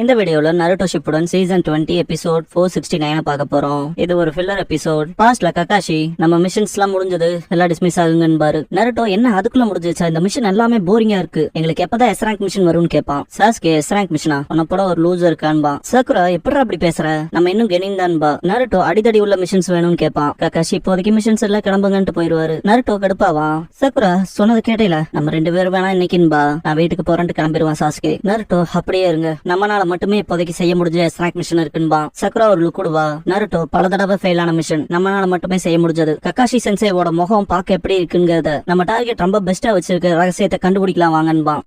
இந்த வீடியோல Naruto Shippuden season 20 episode 469 பார்க்க போறோம். இது ஒரு ஃபில்லர் எபிசோட். பாஸ்ட்ல ககாஷி நம்ம மிஷன்ஸ் எல்லாம் முடிஞ்சது, எல்லாம் டிஸ்மிஸ் ஆகுங்கன்னு நருட்டோ என்ன அதுக்குள்ள முடிஞ்சிச்சா, இந்த மிஷன் எல்லாமே போரிங்கா இருக்கு, எங்களுக்கு எப்பதான் எஸ் ரேங்க் மிஷன் வரும்னு கேட்பான். சாஸ்கே எஸ் ரேங்க் மிஷனா உனப்பட ஒரு லூசர் இருக்கான்பா. சக்குரா எப்படி அப்படி பேசுற, நம்ம இன்னும் கெனிங் தான்பா. நருட்டோ அடிதடி உள்ள மிஷன்ஸ் வேணும்னு கேட்பான். ககாஷி இப்போதைக்கு மிஷன்ஸ் எல்லாம் கிளம்புங்கன்ட்டு போயிருவாரு. நருட்டோ கடுப்பாவா. சக்குரா சொன்னது கேட்டீல, நம்ம 2 பேரும் வேணா இன்னைக்குன்பா, நான் வீட்டுக்கு போறேன்ட்டு கிளம்பிடுவான் சாஸ்கே. நருட்டோ அப்படியே இருங்க, நம்மனால மட்டுமே இப்போதைக்கு செய்ய முடிஞ்ச ஸ்ட்ராக் மிஷன் இருக்குன்பா. சக்குரா ஒரு லுக் விடுவா. நருட்டோ பல தடவை ஃபெயில் ஆன மிஷன் நம்மளால மட்டுமே செய்ய முடிஞ்சது. ககாஷி சென்சேவோட முகம் பார்க்க எப்படி இருக்குங்கிறத நம்ம டார்கெட் ரொம்ப பெஸ்டா வச்சிருக்க ரகசியத்தை கண்டுபிடிக்கலாம் வாங்கன்பா.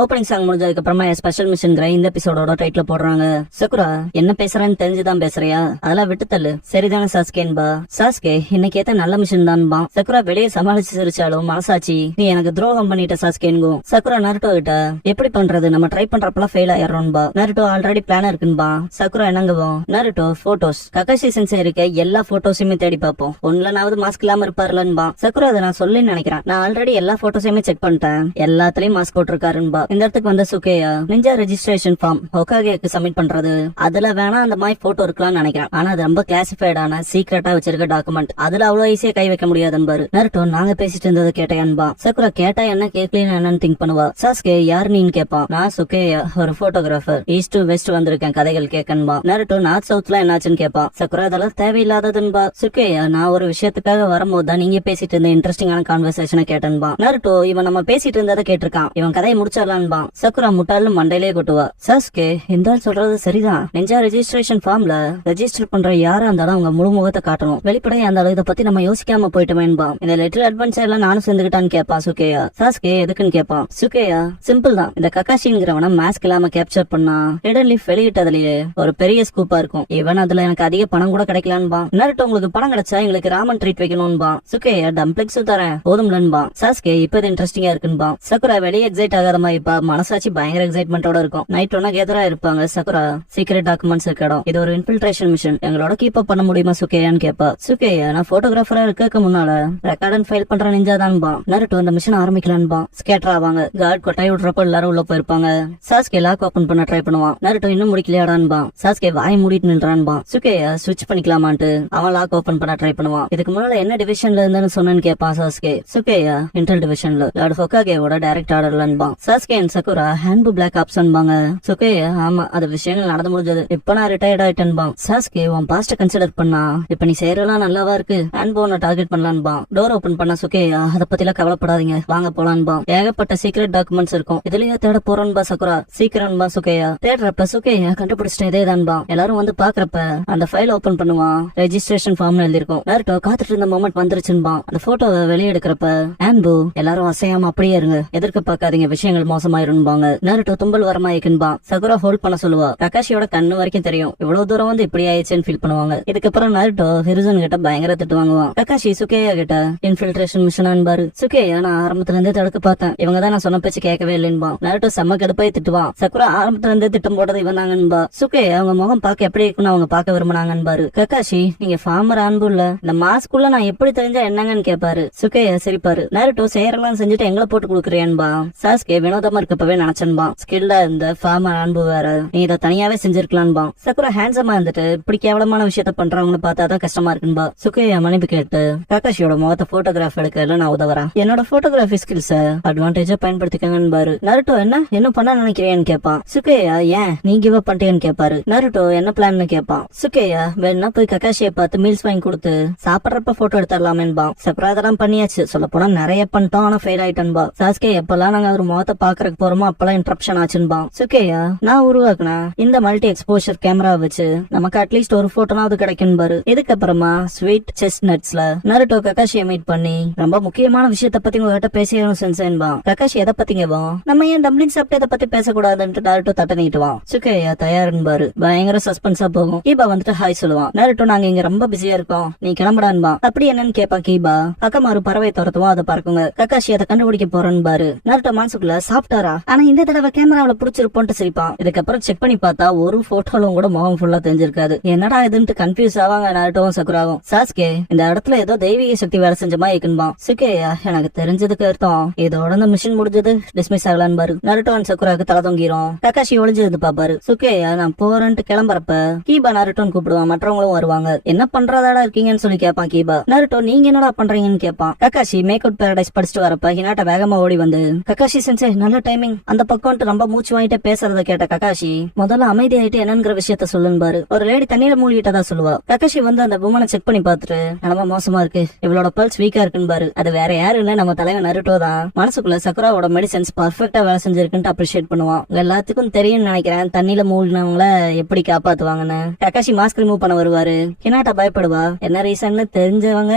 ஓப்பனிங் சாங் முடிஞ்சதுக்கு அப்புறமா ஸ்பெஷல் மிஷன்ங்கிற இந்த எபிசோடோட டைட்டில் போடுறாங்க. சக்குரா என்ன பேசுறேன்னு தெரிஞ்சுதான் பேசுறியா, அதெல்லாம் விட்டு தள்ளு, சரிதானே சாஸ்கேன்பா. சாஸ்கே இன்னைக்கு ஏத்த நல்ல மிஷன் தான்பா. சக்குரா வெளியே சமாளிச்சு சிரிச்சாலும் மனசாச்சி நீ எனக்கு துரோகம் பண்ணிட்ட சாஸ்கேன்கும். சக்குரா நருட்டோ கிட்ட எப்படி பண்றது, நம்ம ட்ரை பண்றப்பெல்லாம் ஃபெயில் ஆயிரோன்பா. நருட்டோ ஆல்ரெடி பிளான் இருக்குன்பா. சக்குரா என்னங்குவோம். நருட்டோ போட்டோஸ் ககாஷி சென்சே இருக்க எல்லா போட்டோஸையுமே தேடி பார்ப்போம், ஒன்னுலனாவது மாஸ்க் இல்லாம இருப்பாருலன்பா. சக்குரா அதை நான் சொல்லுன்னு நினைக்கிறேன், நான் ஆல்ரெடி எல்லா போட்டோஸையுமே செக் பண்ணிட்டேன், எல்லாத்துலயும் மாஸ்க் போட்டிருக்காருன்பா. இந்த இடத்துக்கு வந்த சுகேயா நிஞ்சா ரெஜிஸ்ட்ரேஷன் ஃபார்ம் ஹொகாகேக்கு சப்மிட் பண்றது, அதுல வேணா அந்த மாதிரி போட்டோ இருக்கலாம்னு நினைக்கிறேன், ஆனா அது ரொம்ப கிளாசிஃபைடான சீக்கிரட்டா வச்சிருக்க டாக்குமெண்ட், அதுல அவ்வளவு ஈஸியா கை வைக்க முடியாதுன்பாரு. நருட்டோ நாங்க பேசிட்டு இருந்தது கேட்டையான்பா. சக்குரா கேட்டா என்ன கேட்கலன்னு என்னன்னு திங்க் பண்ணுவா. சாஸ்கே யாரு நீன்னு கேட்பான். நான் சுகேயா, ஒரு போட்டோகிராஃபர், ஈஸ்ட் டு வெஸ்ட் வந்திருக்கேன் கதைகள் கேட்கன்பா. நருட்டோ நார்த் சவுத்ல என்னாச்சுன்னு கேட்பான். சக்குரா அதெல்லாம் தேவையில்லாததுன்பா. சுகேயா நான் ஒரு விஷயத்துக்காக வரும்போது தான் நீங்க பேசிட்டு இருந்த இன்ட்ரெஸ்டிங்கான கான்வர்சேஷனை கேட்டன்பா. நருட்டோ இவன் நம்ம பேசிட்டு இருந்ததை கேட்டிருக்கான், இவன் கதையை முடிச்சிடலாம். சக்குரா முட்டாள்னு மண்டையிலே கொட்டுவா. சாஸ்கே இந்த ஆள் சொல்றது சரிதான், நெஞ்சா ரெஜிஸ்ட்ரேஷன் ஃபார்ம்ல ரெஜிஸ்டர் பண்ற யாரா இருந்தாலும் அவங்க முழு முகத்தை காட்டணும், வெளிப்படையா இருந்தாலும் இதை பத்தி நம்ம யோசிக்காம போயிட்டோமேன்பா. இந்த லெட்டர் அட்வென்ச்சர்ல நானும் சேர்ந்துகிட்டான்னு கேப்பா சுகேயா. சாஸ்கே எதுக்குன்னு கேப்பான். சுகேயா சிம்பிள் தான், இந்த ககாஷிங்கிறவன மாஸ்க் இல்லாம கேப்சர் பண்ணா ஹிடன் லீஃப் வெளியிட்டதுலயே ஒரு பெரிய ஸ்கூப்பா இருக்கும், இவன் அதுல எனக்கு அதிக பணம் கூட கிடைக்கலான்பா. நருட்டோ உங்களுக்கு பணம் கிடைச்சா எங்களுக்கு ராமன் ட்ரீட் வைக்கணும்பா. சுகேயா டம்ப்ளிங்ஸும் தரேன் போதும்லன்பா. சாஸ்கே இப்ப இது இன்ட்ரெஸ்டிங்கா இருக்குன்பா. சக்குரா வெளியே எக்ஸைட் ஆகாத மாதிரி மனசாட்சி பயங்கர எக்ஸைட்மெண்டோட இருக்கும். நைட் ஒன்னா கேதரா இருப்பாங்க. சக்குரா சீக்ரெட் டாக்குமெண்ட்ஸ் இருக்க இடம், இது ஒரு இன்ஃபில்ட்ரேஷன் மிஷன், எங்களோட கீப் அப் பண்ண முடியுமா சுகேயான்னு கேப்பா. சுகேயா நான் போட்டோகிராஃபரா இருக்க முன்னால ரெக்கார்ட் அண்ட் ஃபைல் பண்ற நிஞ்சாதான்பா. நருட்டோ அந்த மிஷன் ஆரம்பிக்கலான்பா. ஸ்கேட்டர் ஆவாங்க. கார்டு கொட்டாய் விடுறப்ப எல்லாரும் உள்ள போயிருப்பாங்க. சாஸ்கே லாக் ஓபன் பண்ண ட்ரை பண்ணுவான். நருட்டோ இன்னும் முடிக்கலையாடான்பா. சாஸ்கே வாய் மூடிட்டு நின்றான்பா. சுகேயா ஸ்விட்ச் பண்ணிக்கலாமான்ட்டு அவன் லாக் ஓபன் பண்ண ட்ரை பண்ணுவான். இதுக்கு முன்னால என்ன டிவிஷன்ல இருந்தான்னு சொன்னேன்னு கேப்பான் சாஸ்கே. சுகேயா இன்டெல் டிவிஷன்ல லார்ட் ஹொகாகேவோட டைரக்ட் ஆர்டர்லன்பா. சாஸ்கே அண்ட் சக்குரா ஹேண்ட்பு பிளாக் ஆப்ஷன் பாங்க. சுகேயா ஆமா அது விஷயங்கள் நடந்து முடிஞ்சது, இப்ப நான் ரிட்டையர்ட் ஆயிட்டேன்பா. சாஸ்கே உன் பாஸ்ட கன்சிடர் பண்ணா இப்ப நீ செய்யறலாம் நல்லாவா இருக்கு, ஹேண்ட்போனை டார்கெட் பண்ணலான்பா. டோர் ஓபன் பண்ணா சுகேயா அதை பத்தி எல்லாம் கவலைப்படாதீங்க வாங்க போலான்பா. ஏகப்பட்ட சீக்ரெட் டாக்குமெண்ட்ஸ் இருக்கும், இதுலயே தேட போறோன்பா. சக்குரா சீக்கிரம்பா. சுகேயா தேடுறப்ப சுகேயா கண்டுபிடிச்சிட்டேன் இதேதான்பா. எல்லாரும் வந்து பாக்குறப்ப அந்த ஃபைல் ஓபன் பண்ணுவான், ரெஜிஸ்ட்ரேஷன் ஃபார்ம்ல எழுதிருக்கும். நருட்டோ காத்துட்டு இருந்த மொமெண்ட் வந்துருச்சுன்பா. அந்த போட்டோவை வெளியே எடுக்கிறப்ப ஹேண்ட்பு எல்லாரும் அசையாம அப்படியே இருங்க, எதிர்க்க பாக்காதீங்க, விஷயங்கள் மோசமாயிரும்பாங்க. நருட்டோ தும்பல் வரமாயிக்குன்பா. சகுரா ஹோல்ட் பண்ண சொல்லுவா. ககாஷியோட கண்ணு வரைக்கும் தெரியும் இவ்வளவு தூரம் வந்து இப்படி ஆயிடுச்சுன்னு ஃபீல் பண்ணுவாங்க. இதுக்கப்புறம் நருட்டோ ஹிருசன் கிட்ட பயங்கர திட்டு வாங்குவான். ககாஷி சுகேயா கிட்ட இன்ஃபில்ட்ரேஷன் மிஷனான்பாரு. சுகேயா நான் ஆரம்பத்துல இருந்தே தடுக்க பார்த்தேன், இவங்க தான் நான் சொன்ன பேச்சு கேட்கவே இல்லைன்பா. நருட்டோ செம்ம கடுப்பாய் திட்டுவான். சகுரா ஆரம்பத்துல இருந்தே திட்டம் போட்டது இவன் தாங்கன்பா. சுகேயா அவங்க முகம் பார்க்க எப்படி இருக்குன்னு அவங்க பார்க்க விரும்பினாங்கன்பாரு. ககாஷி நீங்க ஃபார்மர் அன்பு இல்ல, இந்த மாஸ்க்குள்ள நான் எப்படி தெரிஞ்சா என்னங்கன்னு கேட்பாரு. சுகேயா சிரிப்பாரு. நருட்டோ செய்யறலாம் செஞ்சுட்டு எங்களை போட்டு கொடுக்குறேன்பா. சாஸ்கே வினோதமா இருக்கப்பவே நினைச்சன்பா. ஸ்கில்டா இருந்த ஃபார்மர் அன்பு வேற, நீ இதை தனியாவே செஞ்சிருக்கலான்பா. சக்குரா ஹேண்ட்ஸமா இருந்துட்டு இப்படி கேவலமான விஷயத்த பண்றவங்கன்னு பார்த்தாதான் கஷ்டமா இருக்குன்பா. சுகேயா மன்னிப்பு கேட்டு ககாஷியோட முகத்தை போட்டோகிராஃப் எடுக்கல நான் உதவுறேன், என்னோட போட்டோகிராஃபி ஸ்கில்ஸ அட்வான்டேஜா பயன்படுத்திக்கங்கன்னு. நருட்டோ என்ன பண்ண நினைக்கிறேன்னு கேட்பான். சுகேயா ஏன் நீ கிவ் அப் பண்ணிட்டேன்னு கேட்பாரு. நருட்டோ என்ன பிளான்னு கேட்பான். சுகேயா வேணா போய் ககாஷியை பார்த்து மீல்ஸ் வாங்கி கொடுத்து சாப்பிடறப்ப போட்டோ எடுத்துடலாமேன்பா. சக்குரா அதெல்லாம் பண்ணியாச்சு, சொல்ல போனா நிறைய பண்ணிட்டோம், ஆனா ஃபெயில் ஆயிட்டன்பா. சாஸ்கே எப்பெல்லாம் நாங்க அவர் முகத்தை பாக்குறோம் பாக்குறதுக்கு போறோமோ அப்பெல்லாம் இன்டரப்ஷன் ஆச்சுன்பா. சுகேயா நான் உருவாக்குனா இந்த மல்டி எக்ஸ்போஷர் கேமரா வச்சு நமக்கு அட்லீஸ்ட் ஒரு போட்டோனாவது கிடைக்கும் பாரு. இதுக்கப்புறமா ஸ்வீட் செஸ்ட் நட்ஸ்ல நருட்டோ கக்காஷியை மீட் பண்ணி ரொம்ப முக்கியமான விஷயத்த பத்தி உங்ககிட்ட பேசியணும் சென்சேன்பா. கக்காஷி எதை பத்திங்கவா? நம்ம ஏன் டம்ப்ளிங் சாப்பிட்டு பத்தி பேசக்கூடாதுன்ட்டு நருட்டோ தட்ட நீட்டுவான். சுகேயா தயாருன்பாரு. பயங்கர சஸ்பென்ஸா போகும். கீபா வந்துட்டு ஹாய் சொல்லுவான். நருட்டோ நாங்க இங்க ரொம்ப பிஸியா இருக்கோம், நீ கிளம்படான்பா. அப்படி என்னன்னு கேப்பா கீபா. அக்கமாரு பறவை துரத்துவோம், அதை பறக்குங்க. கக்காஷி அதை கண்டுபிடிக்க போறேன்னு பாரு. நருட்டோ மனசுக்குள்ள சாப்பிட்டாரா, ஆனா இந்த தடவை கேமராவில புடிச்சிருப்போன்ட்டு சிரிப்பான். இதுக்கப்புறம் செக் பண்ணி பார்த்தா ஒரு போட்டோலும் கூட முகம் ஃபுல்லா தெரிஞ்சிருக்காது. என்னடா இதுன்ட்டு கன்ஃபியூஸ் ஆவாங்க நருட்டோவும் சக்குராவும். சாஸ்கே இந்த இடத்துல ஏதோ தெய்வீக சக்தி வேலை செஞ்ச மாதிரி இருக்குன்பான். சுகேயா எனக்கு தெரிஞ்சதுக்கு அர்த்தம் இதோட இந்த மிஷின் முடிஞ்சது, டிஸ்மிஸ் ஆகலான்னு பாரு. நருட்டோ அண்ட் சக்குராவுக்கு தலை தொங்கிரும். கக்காஷி ஒளிஞ்சது பாப்பாரு. சுகேயா நான் போறேன்ட்டு கிளம்புறப்ப கீபா நருட்டோன்னு கூப்பிடுவான். மற்றவங்களும் வருவாங்க. என்ன பண்றதாடா இருக்கீங்கன்னு சொல்லி கேட்பான் கீபா. நருட்டோ நீங்க என்னடா பண்றீங்கன்னு கேட்பான். கக்காஷி மேக் அவுட் பாரடைஸ் படிச்சுட்டு வரப்ப ஹினாட்டா வேகமா ஓடி வந்து கக்காஷி சென்சே நல்ல டைமிங் அந்த பக்கம் ரொம்ப மூச்சு வாங்கிட்டு பேசுறத கேட்ட கக்காஷி முதல்ல அமைதியாயிட்டு என்னங்கிற விஷயத்த சொல்லுன்னு பாரு. ஒரு லேடி தண்ணியில மூழ்கிட்டதா சொல்லுவா. கக்காஷி வந்து அந்த உமனை செக் பண்ணி பாத்துட்டு நிலமா மோசமா இருக்கு, இவளோட பல்ஸ் வீக்கா இருக்குன்னு பாரு. அது வேற யாரும் இல்ல நம்ம தலைவன் நருட்டோ தான். மனசுக்குள்ள சக்குராவோட மெடிசன்ஸ் பர்ஃபெக்டா வேலை செஞ்சிருக்குன்னு அப்ரிஷியேட் பண்ணுவான். எல்லாத்துக்கும் தெரியும் நினைக்கிறேன் தண்ணியில மூழ்கினவங்கள எப்படி காப்பாத்துவாங்கன்னு. கக்காஷி மாஸ்க் ரிமூவ் பண்ண வருவாரு. ஹினாட்டா பயப்படுவா. என்ன ரீசன்னு தெரிஞ்சவங்க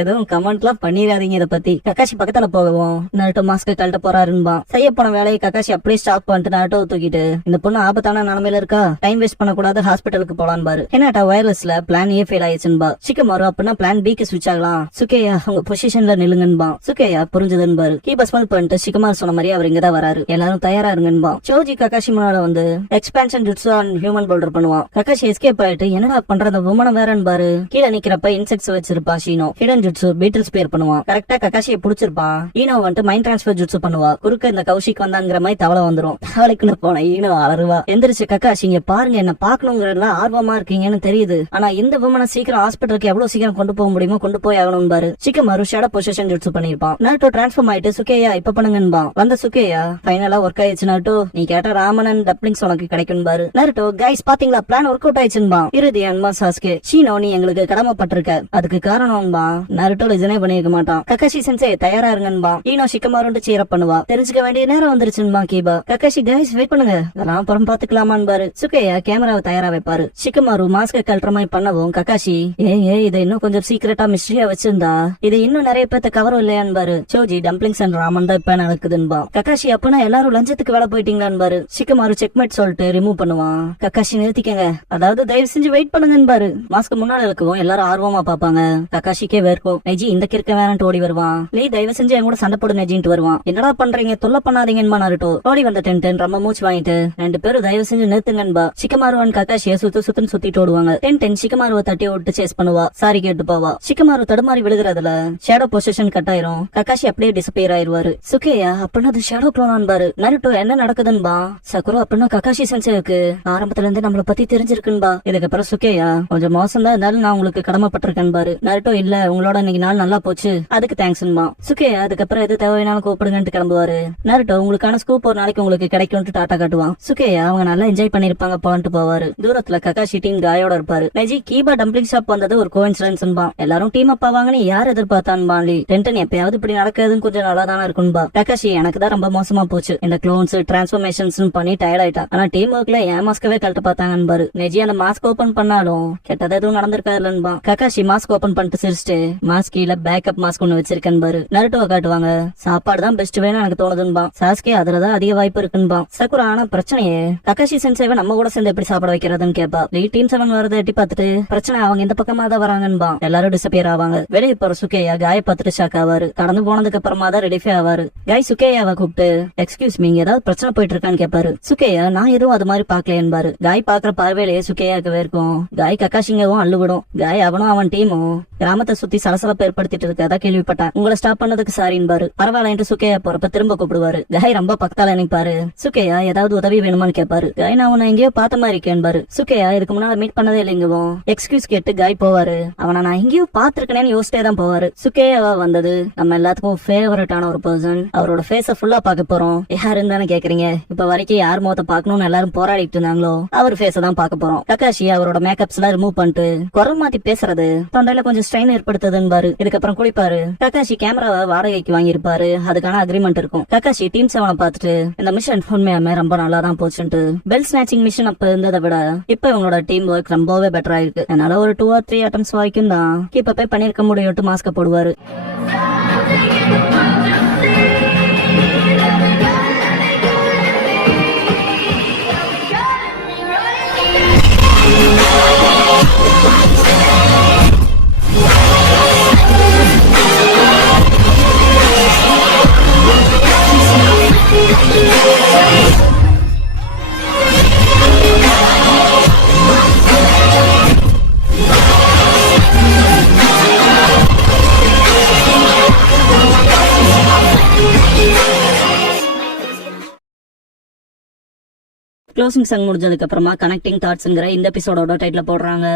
எதுவும் கமெண்ட் எல்லாம் பண்ணிடாதீங்க இத பத்தி. கக்காஷி பக்கத்துல போகவும் நருட்டோ மாஸ்க் கழட்ட போறாருன்பா. செய்ய போன வேலையை கக்காஷி அப்படியே ஸ்டாப் பண்ணிட்டு நருட்டோ தூக்கிட்டு இந்த பொண்ணு ஆபத்தான நிலைமையில இருக்கா, டைம் வேஸ்ட் பண்ண கூடாது, ஹாஸ்பிட்டலுக்கு போலான்னு பாரு. ஹினாட்டா வயர்லெஸ்ல பிளான் ஏ ஃபெயில் ஆயிடுச்சுன்பா. சிக்கமாரு அப்படின்னா பிளான் பிக்கு ஸ்விட்ச் ஆகலாம். சுகேயா உங்க பொசிஷன்ல நில்லுங்கன்பா. சுகேயா புரிஞ்சதுன்னு கீபா ஸ்மெல் பண்ணிட்டு சிக்கமார் சொன்ன மாதிரி அவர் இங்கதான் வராரு, எல்லாரும் தயாரா இருங்கன்பா. சோஜி கக்காஷி முன்னால வந்து expansion jutsu and human folder பண்ணுவான். கக்காஷி எஸ்கேப் ஆயிட்டு என்னடா பண்றது உமன வேறன்னு பாரு. கீழே நிக்கிறப்ப இன்செக்ட்ஸ் வச்சிருப்பா ஷீனோ. ஹிடன் ஜுட்ஸு பீட்டில் ஸ்பேர் பண்ணுவான். கரெக்டா கக்காஷியை புடிச்சிருப்பான். ஈனோ வந்துட்டு மைண்ட் டிரான்ஸ்பர் ஜுட்ஸு பண்ணுவா. குறுக்க இந்த கௌஷிக் வந்தாங்கிற மாதிரி தவளை வந்துரும். தவளைக்குள்ள போன ஈனோ அலறுவா. எந்திரிச்சு கக்காஷி இங்க பாருங்க, என்ன பாக்கணுங்கிறதுல ஆர்வமா இருக்கீங்கன்னு தெரியுது, ஆனா இந்த விமனை சீக்கிரம் ஹாஸ்பிட்டலுக்கு எவ்வளவு சீக்கிரம் கொண்டு போக முடியுமோ கொண்டு போய் ஆகணும் பாரு. சிக்கமாரு ஷேடோ பொசிஷன் ஜுட்ஸு பண்ணிருப்பான். நருட்டோ டிரான்ஸ்ஃபார்ம் ஆயிட்டு சுகேயா இப்ப பண்ணுங்கன்பா. வந்த சுகேயா ஃபைனலா ஒர்க் ஆயிடுச்சு நருட்டோ, நீ கேட்ட ராமனன் டப்ளிங்ஸ் உனக்கு கிடைக்கும் பாரு. நருட்டோ கைஸ் பாத்தீங்களா பிளான் ஒர்க் அவுட் ஆயிடுச்சுன்பா. இறுதி அன்பா சாஸ்கே சீனோ நீ எங்களுக்கு கடமைப்பட்டிருக்க, அதுக்கு காரணம்பா. நருட்டோ லிசனே பண்ணிருக்க மாட்டான். கக்காஷி சென்சே தயாரா இருங்கன்பா. ஈனோ சிக்கமாரு சீரப் பண்ணுவா. தெரிஞ்சுக்க வேண்டிய நேரம் வந்துருச்சுன்பா கீபா. கக்காஷி கைஸ் வெயிட் பண்ணுங்க, அதெல்லாம் அப்புறம் பாத்துக்கலாமான்னு பாரு. சுகேயா கேமராவை தயாரா வைப்பாரு. சிக்கமாரு மாஸ்க கல்ற மாதிரி பண்ணவும் கக்காஷி இதை இன்னும் கொஞ்சம் சீக்கிரட்டா மிஸ்டரியா வச்சிருந்தா இது இன்னும் நிறைய பேத்த கவரும் இல்லையான்னு பாரு. சோஜி டம்ப்ளிங்ஸ் அண்ட் ராமன் தான் இப்ப நடக்குதுன்பா. கக்காஷி அப்பனா எல்லாரும் லஞ்சத்துக்கு வேலை போயிட்டீங்களான்னு பாரு. சிக்கமாரு செக்மேட் சொல்லிட்டு ரிமூவ் பண்ணுவான். கக்காஷி நிறுத்திக்கங்க, அதாவது தயவு செஞ்சு வெயிட் பண்ணுங்கன்னு பாரு. மாஸ்க் முன்னாடி இருக்கவும் எல்லாரும் ஆர்வமா பாப்பாங்க. கக்காஷிக்கே வேர்க்கும். நெஜி இந்த கிறுக்க வேணான்ட்டு ஓடி வருவான். நீ தயவு செஞ்சு என் கூட சண்டை போடு நெஜின்ட்டு வருவான். என்னடா பண்றீங்க, தொல்லை பண்ணாதீங்கன்னு நருட்டோ. ஓடி வந்த டென் ரொம்ப மூச்சு வாங்கிட்டு ரெண்டு பேரும் தயவு செஞ்சு நிறுத்துங்கன்பா. சிக்கமாருவன் கக்காஷிய சுத்துன்னு சுத்திட்டு ஓடுவாங்க. டென் சிக்கமாருவை தட்டி விட்டு சேஸ் பண்ணுவா. சாரி கேட்டு போவா. சிக்கமாரு தடுமாறி விழுகிறதுல ஷேடோ பொசிஷன் கட் ஆயிரும். கக்காஷி அப்படியே டிசப்பியர் ஆயிருவாரு. சுகேயா அப்படின்னா அது ஷேடோ க்ளோன் பாரு. நருட்டோ என்ன நடக்குதுன்பா. சக்குரு அப்படின்னா கக்காஷி சென்சேவுக்கு ஆரம்பத்துல இருந்து நம்மள பத்தி தெரிஞ்சிருக்குன்பா. இதுக்கப்புறம் சுகேயா கொஞ்சம் மோசம் தான் இருந்தாலும் நான் உங்களுக்கு கடமைப்பட்டிருக்கேன் பாரு. நருட்டோ இல்ல உங்களோட இன்னைக்கு நாள் நல்லா போச்சு, அதுக்கு தேங்க்ஸ்ன்பா. சுகேயா அதுக்கப்புறம் எது தேவையானாலும் கூப்பிடுங்கன்ட்டு கிளம்புவாரு. நருட்டோ உங்களுக்கான ஸ்கூப் ஒரு நாளைக்கு உங்களுக்கு கிடைக்கும்னு டாட்டா காட்டுவான். சுகேயா அவங்க நல்லா என்ஜாய் பண்ணிருப்பாங்க போன்ட்டு போவாரு. தூரத்துல கக்காஷி டீம் காயோட இருப்பாரு. நெஜி கீபா டம்ப்ளிங் ஷாப் வந்தது ஒரு கோஇன்சிடென்ஸ்ன்பா. எல்லாரும் டீம் அப் ஆவாங்கன்னு யார் எதிர்பார்த்தான்பா. டென்டன் எப்பயாவது இப்படி நடக்கிறதுன்னு கொஞ்சம் நல்லா தானே இருக்குன்பா. கக்காஷி எனக்கு தான் ரொம்ப மோசமா போச்சு, இந்த க்ளோன்ஸ் டிரான்ஸ்ஃபர்மேஷன்ஸ் பண்ணி டயர்ட் ஆயிட்டா, ஆனா டீம் ஒர்க்ல ஏன் மாஸ்கவே கழட்ட பார்த்தாங்கன்னு பாரு. நெஜி அந்த மாஸ்க் ஓபன் பண்ணாலும் கெட்டது எதுவும் நடந்திருக்காதுலன்பா. கக்காஷி மாஸ்க் ஓபன் பண்ணிட்டு சிரிச்சுட்டு மாஸ்க் கீழ பேக்கப் மாஸ்க் ஒண்ணு வச்சிருக்கேன் பாரு. நருட்டோவை காட்டுவாங்க. சாப்பாடு தான் பெஸ்ட் வேணும் எனக்கு தோணுதுன்பா. சாஸ்கே அதுலதான் அதிக வாய்ப்பு இருக்குன்பா. சக்குரா ஆனா பிரச்சனையே கக்காஷி சென்சேவை நம்ம கூட சேர்ந்து எப்படி சாப்பிட வைக்கிறதுன்னு கேப்பா. டீம் 7 வரதை எட்டி பார்த்துட்டு பிரச்சனை அவங்க இந்த பக்கமா தான் வராங்கன்பா. எல்லாரும் டிசப்பியர் ஆவாங்க. வெளியே போற சுகேயா காய பார்த்துட்டு ஷாக் ஆவாரு. கடந்து போனதுக்கு அப்புறமா தான் ரெடிஃபே ஆவாரு. காய் சுகேயாவை கூப்பிட்டு எக்ஸ்கியூஸ் மீ ஏதாவது பிரச்சனை போயிட்டு இருக்கான்னு கேப்பாரு. சுகேயா நான் எதுவும் அது மாதிரி பாக்கலையன்பாரு. காய் பாக்குற பார்வையிலேயே சுகேயாக்கு இருக்கும். காய் கக்காஷிங்கவும் அள்ளுவிடும். காய் அவனும் அவன் டீமும் கிராமத்தை சுத்தி சலசலப்பை ஏற்படுத்திட்டு இருக்கதா கேள்விப்பட்டேன், உங்களை ஸ்டாப் பண்ணதுக்கு சாரின்பாரு. பரவாயில்ல சுகேயா போறப்ப திரும்ப கூப்பிடுவாரு. காய் ரொம்ப பக்கத்தால நினைப்பாரு. சுகேயா ஏதாவது உதவி வேணுமான்னு கேப்பாரு. காய் நான் உன்னை எங்கேயோ பார்த்த மாதிரி இருக்கேன்பாரு. சுகேயா இதுக்கு முன்னால மீட் பண்ணதே இல்லைங்கவும் எக்ஸ்கியூஸ் கேட்டு காய் போவாரு. அவனை நான் எங்கேயோ பாத்துருக்கேன்னு யோசிச்சே தான் போவாரு. சுகேயாவா வந்தது நம்ம எல்லாத்துக்கும் ஃபேவரட்டான ஒரு பர்சன். அவரோட ஃபேஸ ஃபுல்லா பாக்க போறோம். யாருன்னு தானே கேக்குறீங்க. இப்ப வரைக்கும் யார் முகத்தை பாக்கணும்னு எல்லாரும் போராடிட்டு இருந்தாங்களோ அவர் ஃபேஸ தான் பாக்க போறோம். கக்காஷி அவரோட மேக்கப்ஸ் எல்லாம் ரிமூவ் பண்ணிட்டு குரல் மாத்தி பேசுறது தொண்டையில கொஞ்சம் ஸ்ட்ரெயின் ஏற்படுத்துதுன்னு பாரு. இதுக்கப்புறம் குளிப்பாரு. கக்காஷி கேமராவை வாடகைக்கு வாங்கியிருப்பாரு. அதுக்கான அக்ரிமெண்ட் இருக்கும். கக்காஷி டீம் டீம் 7 பார்த்துட்டு இந்த மிஷன் உண்மையாமே ரொம்ப நல்லா தான் போச்சுட்டு பெல் ஸ்நாச்சிங் மிஷன் அப்ப இருந்ததை விட இப்ப இவங்களோட டீம் ஒர்க் ரொம்பவே பெட்டரா இருக்கு. அதனால ஒரு 2 or 3 அட்டம்ஸ் வரைக்கும் தான் இப்ப போய் பண்ணிருக்க முடியும் மாஸ்க போடுவாரு. க்ளோசிங் சாங் முடிஞ்சதுக்கு அப்புறமா கனெக்டிங் தாட்ஸ்ங்கிற இந்த எபிசோடோட டைட்டில் போடுறாங்க.